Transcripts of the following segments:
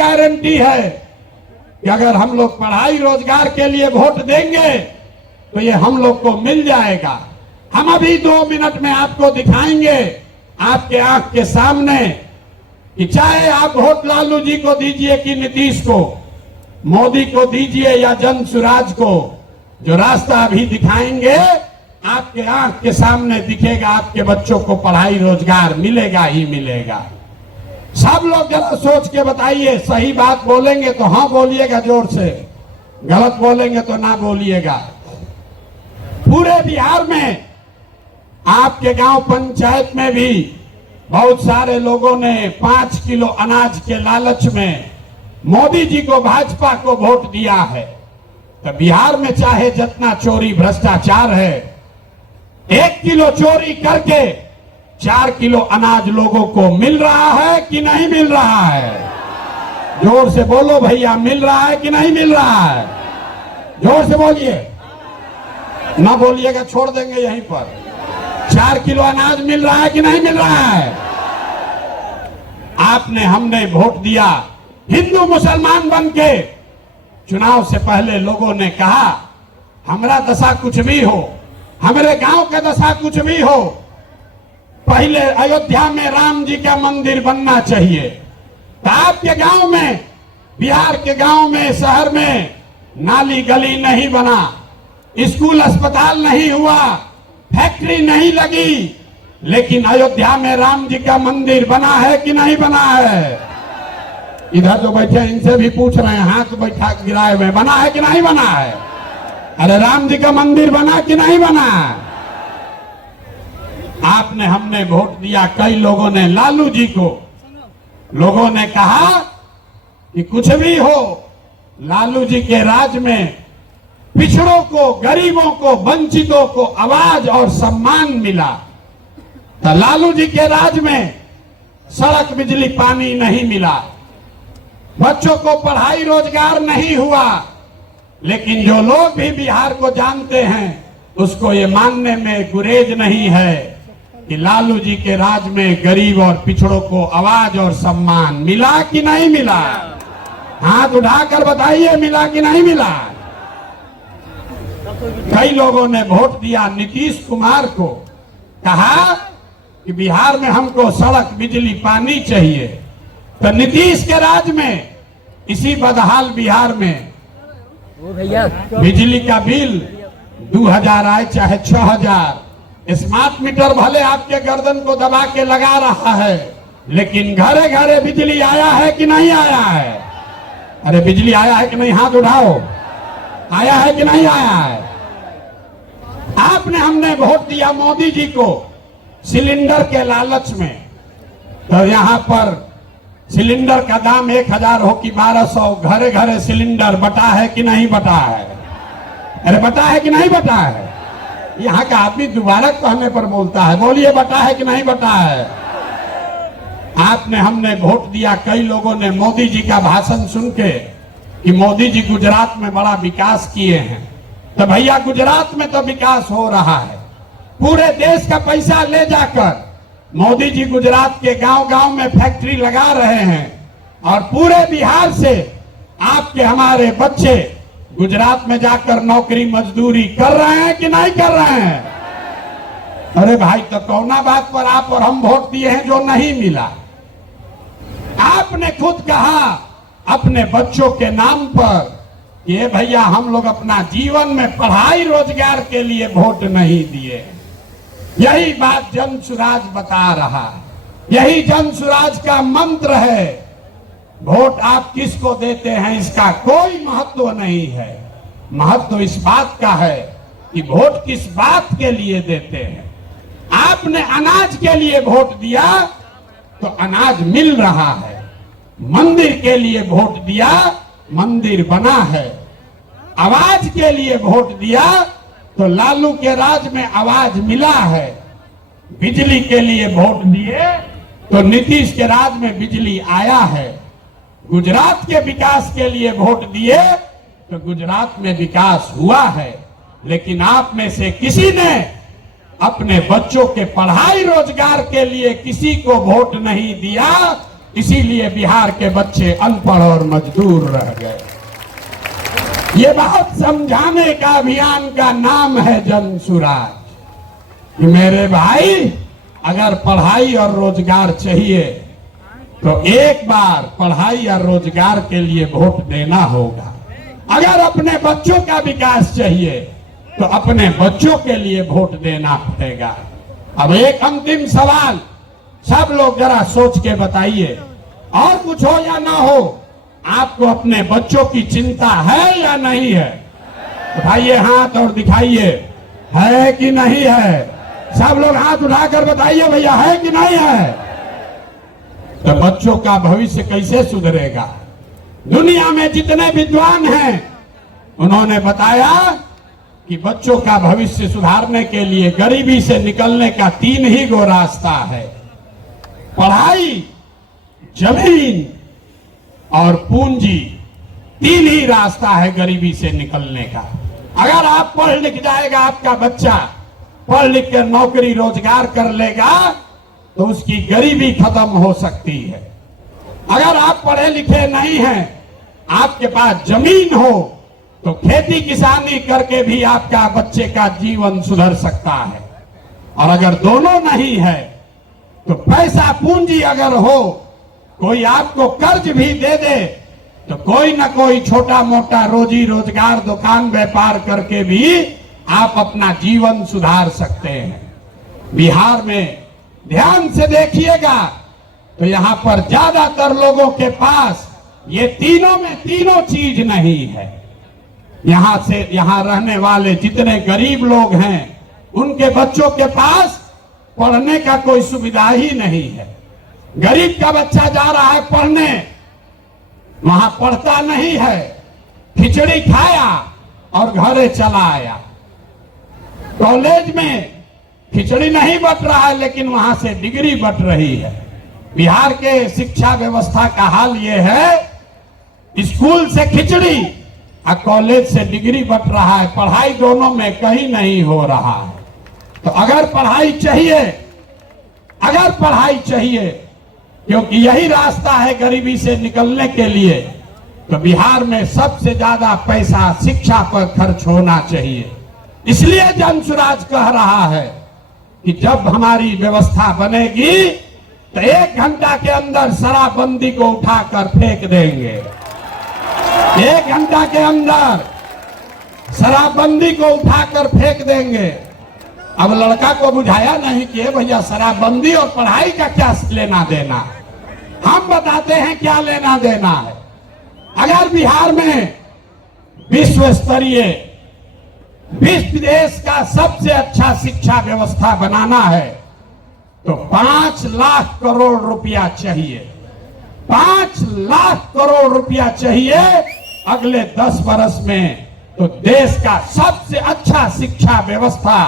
Guarantee है कि अगर हम लोग पढ़ाई रोजगार के लिए वोट देंगे तो ये हम लोग को मिल जाएगा। हम अभी 2 मिनट में आपको दिखाएंगे आपके आंख के सामने कि चाहे आप वोट लालू जी को दीजिए कि नीतीश को, मोदी को दीजिए या जन सुराज को, जो रास्ता अभी दिखाएंगे आपके आंख के सामने दिखेगा। आपके बच्चों को पढ़ाई रोजगार मिलेगा ही मिलेगा। सब लोग जरा सोच के बताइए, सही बात बोलेंगे तो हाँ बोलिएगा जोर से, गलत बोलेंगे तो ना बोलिएगा। पूरे बिहार में आपके गांव पंचायत में भी बहुत सारे लोगों ने 5 किलो अनाज के लालच में मोदी जी को, भाजपा को वोट दिया है। तो बिहार में चाहे जितना चोरी भ्रष्टाचार है, 1 किलो चोरी करके 4 किलो अनाज लोगों को मिल रहा है कि नहीं मिल रहा है? जोर से बोलो भैया, मिल रहा है कि नहीं मिल रहा है? जोर से बोलिए, ना बोलिएगा छोड़ देंगे यहीं पर। 4 किलो अनाज मिल रहा है कि नहीं मिल रहा है? आपने, हमने वोट दिया हिंदू मुसलमान बन के। चुनाव से पहले लोगों ने कहा हमारा दशा कुछ भी हो, हमारे गांव का दशा कुछ भी हो, पहले अयोध्या में राम जी का मंदिर बनना चाहिए। तो आपके गांव में, बिहार के गांव में, शहर में नाली गली नहीं बना, स्कूल अस्पताल नहीं हुआ, फैक्ट्री नहीं लगी, लेकिन अयोध्या में राम जी का मंदिर बना है कि नहीं बना है? इधर जो बैठे हैं इनसे भी पूछ रहे हैं, हाथ बैठा गिराए हुए, बना है कि नहीं बना है? अरे राम जी का मंदिर बना कि नहीं बना? आपने, हमने वोट दिया कई लोगों ने लालू जी को। लोगों ने कहा कि कुछ भी हो, लालू जी के राज में पिछड़ों को, गरीबों को, वंचितों को आवाज और सम्मान मिला। तो लालू जी के राज में सड़क, बिजली, पानी नहीं मिला, बच्चों को पढ़ाई रोजगार नहीं हुआ। लेकिन जो लोग भी बिहार को जानते हैं उसको ये मानने में गुरेज नहीं है कि लालू जी के राज में गरीब और पिछड़ों को आवाज और सम्मान मिला कि नहीं मिला? हाथ उठाकर बताइए, मिला कि नहीं मिला? कई लोगों ने वोट दिया नीतीश कुमार को, कहा कि बिहार में हमको सड़क, बिजली, पानी चाहिए। तो नीतीश के राज में इसी बदहाल बिहार में बिजली का बिल 2000 आए चाहे 6000, स्मार्ट मीटर भले आपके गर्दन को दबा के लगा रहा है, लेकिन घरे घरे बिजली आया है कि नहीं आया है? अरे बिजली आया है कि नहीं? हाथ उठाओ, आया है कि नहीं आया है? आपने, हमने वोट दिया मोदी जी को सिलेंडर के लालच में। तो यहां पर सिलेंडर का दाम 1000 हो कि 1200, घरे घरे सिलेंडर बटा है कि नहीं बटा है? अरे बटा है कि नहीं बटा है? यहाँ का आदमी दोबारा कहने पर बोलता है, बोलिए बटा है कि नहीं बटा है? आपने, हमने वोट दिया कई लोगों ने मोदी जी का भाषण सुन के कि मोदी जी गुजरात में बड़ा विकास किए हैं। तो भैया गुजरात में तो विकास हो रहा है, पूरे देश का पैसा ले जाकर मोदी जी गुजरात के गांव गांव में फैक्ट्री लगा रहे हैं और पूरे बिहार से आपके, हमारे बच्चे गुजरात में जाकर नौकरी मजदूरी कर रहे हैं कि नहीं कर रहे हैं? अरे भाई, तो कौना बात पर आप और हम वोट दिए हैं जो नहीं मिला? आपने खुद कहा अपने बच्चों के नाम पर ये भैया हम लोग अपना जीवन में पढ़ाई रोजगार के लिए वोट नहीं दिए। यही बात जन सुराज बता रहा है, यही जन सुराज का मंत्र है। वोट आप किसको देते हैं इसका कोई महत्व नहीं है, महत्व इस बात का है कि वोट किस बात के लिए देते हैं। आपने अनाज के लिए वोट दिया तो अनाज मिल रहा है, मंदिर के लिए वोट दिया, मंदिर बना है, आवाज के लिए वोट दिया तो लालू के राज में आवाज मिला है, बिजली के लिए वोट दिए तो नीतीश के राज में बिजली आया है, गुजरात के विकास के लिए वोट दिए तो गुजरात में विकास हुआ है। लेकिन आप में से किसी ने अपने बच्चों के पढ़ाई रोजगार के लिए किसी को वोट नहीं दिया इसीलिए बिहार के बच्चे अनपढ़ और मजदूर रह गए। ये बात समझाने का अभियान का नाम है जन सुराज। मेरे भाई, अगर पढ़ाई और रोजगार चाहिए तो एक बार पढ़ाई और रोजगार के लिए वोट देना होगा। अगर अपने बच्चों का विकास चाहिए तो अपने बच्चों के लिए वोट देना पड़ेगा। अब एक अंतिम सवाल, सब लोग जरा सोच के बताइए, और कुछ हो या ना हो, आपको अपने बच्चों की चिंता है या नहीं है? उठाइए हाथ और दिखाइए, है कि नहीं है? सब लोग हाथ उठाकर बताइए भैया, है कि नहीं है? तो बच्चों का भविष्य कैसे सुधरेगा? दुनिया में जितने विद्वान हैं उन्होंने बताया कि बच्चों का भविष्य सुधारने के लिए गरीबी से निकलने का 3 ही गो रास्ता है, पढ़ाई, जमीन और पूंजी। 3 ही रास्ता है गरीबी से निकलने का। अगर आप पढ़ लिख जाएगा, आपका बच्चा पढ़ लिख कर नौकरी रोजगार कर लेगा तो उसकी गरीबी खत्म हो सकती है। अगर आप पढ़े लिखे नहीं हैं, आपके पास जमीन हो तो खेती किसानी करके भी आपका बच्चे का जीवन सुधर सकता है। और अगर दोनों नहीं है तो पैसा पूंजी अगर हो, कोई आपको कर्ज भी दे दे तो कोई ना कोई छोटा मोटा रोजी रोजगार दुकान व्यापार करके भी आप अपना जीवन सुधार सकते हैं। बिहार में ध्यान से देखिएगा तो यहां पर ज्यादातर लोगों के पास ये तीनों में तीनों चीज नहीं है। यहां रहने वाले जितने गरीब लोग हैं उनके बच्चों के पास पढ़ने का कोई सुविधा ही नहीं है। गरीब का बच्चा जा रहा है पढ़ने, वहां पढ़ता नहीं है, खिचड़ी खाया और घरे चला आया। कॉलेज में खिचड़ी नहीं बट रहा है लेकिन वहां से डिग्री बट रही है। बिहार के शिक्षा व्यवस्था का हाल यह है, स्कूल से खिचड़ी और कॉलेज से डिग्री बट रहा है, पढ़ाई दोनों में कहीं नहीं हो रहा है। तो अगर पढ़ाई चाहिए क्योंकि यही रास्ता है गरीबी से निकलने के लिए, तो बिहार में सबसे ज्यादा पैसा शिक्षा पर खर्च होना चाहिए। इसलिए जन सुराज कह रहा है कि जब हमारी व्यवस्था बनेगी तो 1 घंटा के अंदर शराबबंदी को उठाकर फेंक देंगे। 1 घंटा के अंदर शराबबंदी को उठाकर फेंक देंगे। अब लड़का को बुझाया नहीं कि भैया शराबबंदी और पढ़ाई का क्या लेना देना, हम बताते हैं क्या लेना देना है। अगर बिहार में विश्व स्तरीय विश्व देश का सबसे अच्छा शिक्षा व्यवस्था बनाना है तो 5 लाख करोड़ रुपया चाहिए। 5 लाख करोड़ रुपया चाहिए अगले 10 वर्ष में, तो देश का सबसे अच्छा शिक्षा व्यवस्था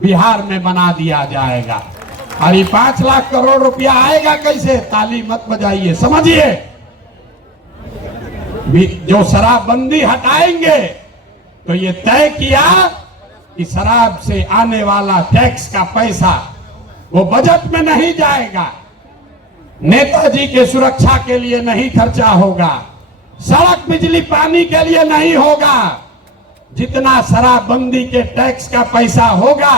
बिहार में बना दिया जाएगा। और ये 5 लाख करोड़ रुपया आएगा कैसे? ताली मत बजाइए, समझिए। जो शराबबंदी हटाएंगे तो ये तय किया कि शराब से आने वाला टैक्स का पैसा वो बजट में नहीं जाएगा, नेताजी के सुरक्षा के लिए नहीं खर्चा होगा, सड़क बिजली पानी के लिए नहीं होगा। जितना शराबबंदी के टैक्स का पैसा होगा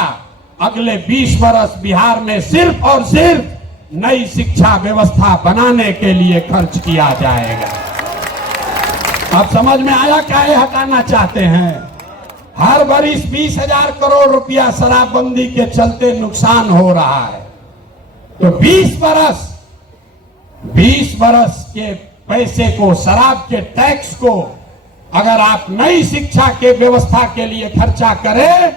अगले 20 वर्ष बिहार में सिर्फ और सिर्फ नई शिक्षा व्यवस्था बनाने के लिए खर्च किया जाएगा। अब समझ में आया काहे हटाना चाहते हैं? हर वर्ष 20,000 करोड़ रुपया शराबबंदी के चलते नुकसान हो रहा है, तो 20 वर्ष के पैसे को, शराब के टैक्स को अगर आप नई शिक्षा के व्यवस्था के लिए खर्चा करें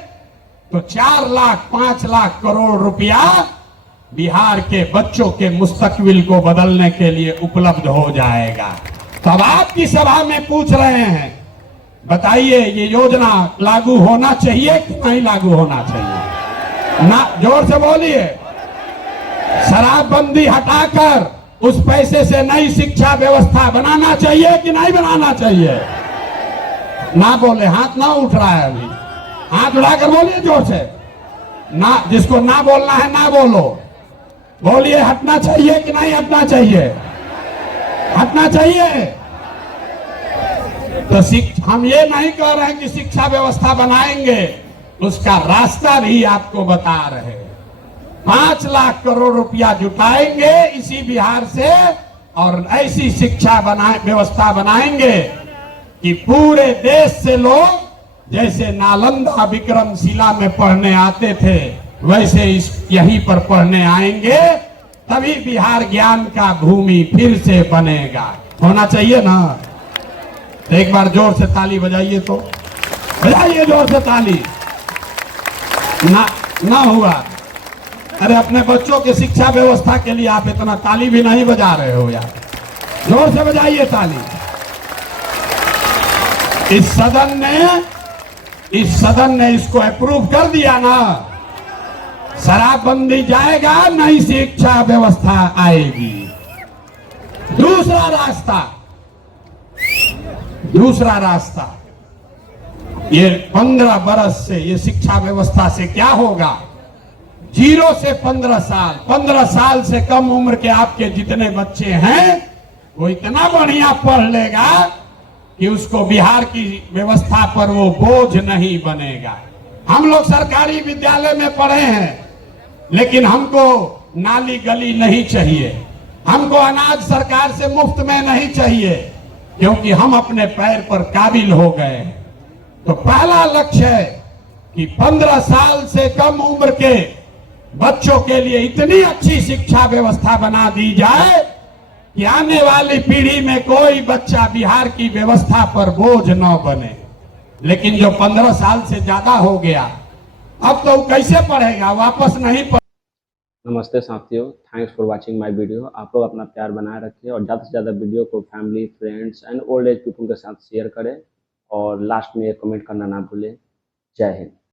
तो 4 लाख 5 लाख करोड़ रुपया बिहार के बच्चों के मुस्तकबिल को बदलने के लिए उपलब्ध हो जाएगा। तब आपकी सभा में पूछ रहे हैं, बताइए ये योजना लागू होना चाहिए कि नहीं लागू होना चाहिए? ना, जोर से बोलिए। शराबबंदी हटाकर उस पैसे से नई शिक्षा व्यवस्था बनाना चाहिए कि नहीं बनाना चाहिए? ना बोले, हाथ ना उठ रहा है अभी, हाथ उठाकर बोलिए जोर से। ना, जिसको ना बोलना है ना बोलो, बोलिए हटना चाहिए कि नहीं हटना चाहिए? हटना चाहिए। तो हम ये नहीं कह रहे हैं कि शिक्षा व्यवस्था बनाएंगे, उसका रास्ता भी आपको बता रहे हैं। 5 लाख करोड़ रुपया जुटाएंगे इसी बिहार से और ऐसी शिक्षा व्यवस्था बनाएंगे कि पूरे देश से लोग जैसे नालंदा विक्रमशिला में पढ़ने आते थे वैसे यहीं पर पढ़ने आएंगे, तभी बिहार ज्ञान का भूमि फिर से बनेगा। होना चाहिए ना? एक बार जोर से ताली बजाइए, तो बजाइए जोर से ताली। ना हुआ? अरे अपने बच्चों की शिक्षा व्यवस्था के लिए आप इतना ताली भी नहीं बजा रहे हो यार, जोर से बजाइए ताली। इस सदन ने इसको अप्रूव कर दिया ना, शराबबंदी जाएगा, नई शिक्षा व्यवस्था आएगी। दूसरा रास्ता ये 15 बरस से ये शिक्षा व्यवस्था से क्या होगा? 0 से 15 साल से कम उम्र के आपके जितने बच्चे हैं वो इतना बढ़िया पढ़ लेगा कि उसको बिहार की व्यवस्था पर वो बोझ नहीं बनेगा। हम लोग सरकारी विद्यालय में पढ़े हैं, लेकिन हमको नाली गली नहीं चाहिए, हमको अनाज सरकार से मुफ्त में नहीं चाहिए, क्योंकि हम अपने पैर पर काबिल हो गए। तो पहला लक्ष्य है कि 15 साल से कम उम्र के बच्चों के लिए इतनी अच्छी शिक्षा व्यवस्था बना दी जाए कि आने वाली पीढ़ी में कोई बच्चा बिहार की व्यवस्था पर बोझ न बने। लेकिन जो 15 साल से ज्यादा हो गया, अब तो कैसे पढ़ेगा? वापस नहीं पढ़। नमस्ते साथियों, thanks for watching my video. आप लोग अपना प्यार बनाए रखें और ज़्यादा से ज़्यादा वीडियो को family, friends and old age people के साथ शेयर करें और लास्ट में एक कमेंट करना ना भूलें। जय हिंद।